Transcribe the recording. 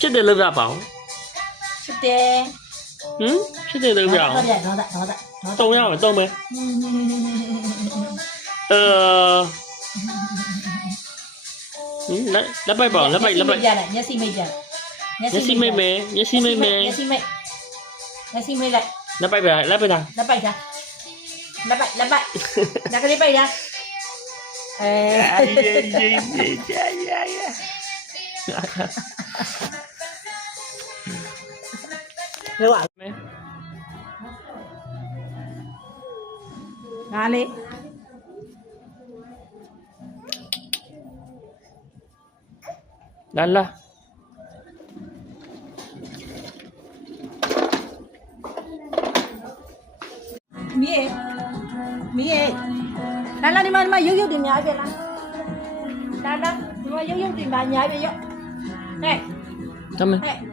ဖြစ်တယ်လို့ပြပါဦး ဖြစ်တယ် ဖြစ်တယ်လို့ပြအောင် တော့ရတော့ တုံရမယ်တုံမယ်လက်ပိုက်ပါလက်ပိုက်လက်ပိုက် ပြလိုက်မျက်စိမိတ်ပြမျက်စိမိတ်မယ်မျက်စိမိတ်မယ် မျက်စိမိတ်လိုက် လက်ပိုက်ပါလက်ပိုက်တာ လက်ပိုက်တာလက်ပိုက်ဒါကလေးပိုက်တာလောပါမယ်ငါလေးလာ မီးရေလာဒီမှာရုပ်တွေများပြီလားလာဒီမှာရုပ်တွေများပြီရောဟဲ့ တမန် ဟဲ့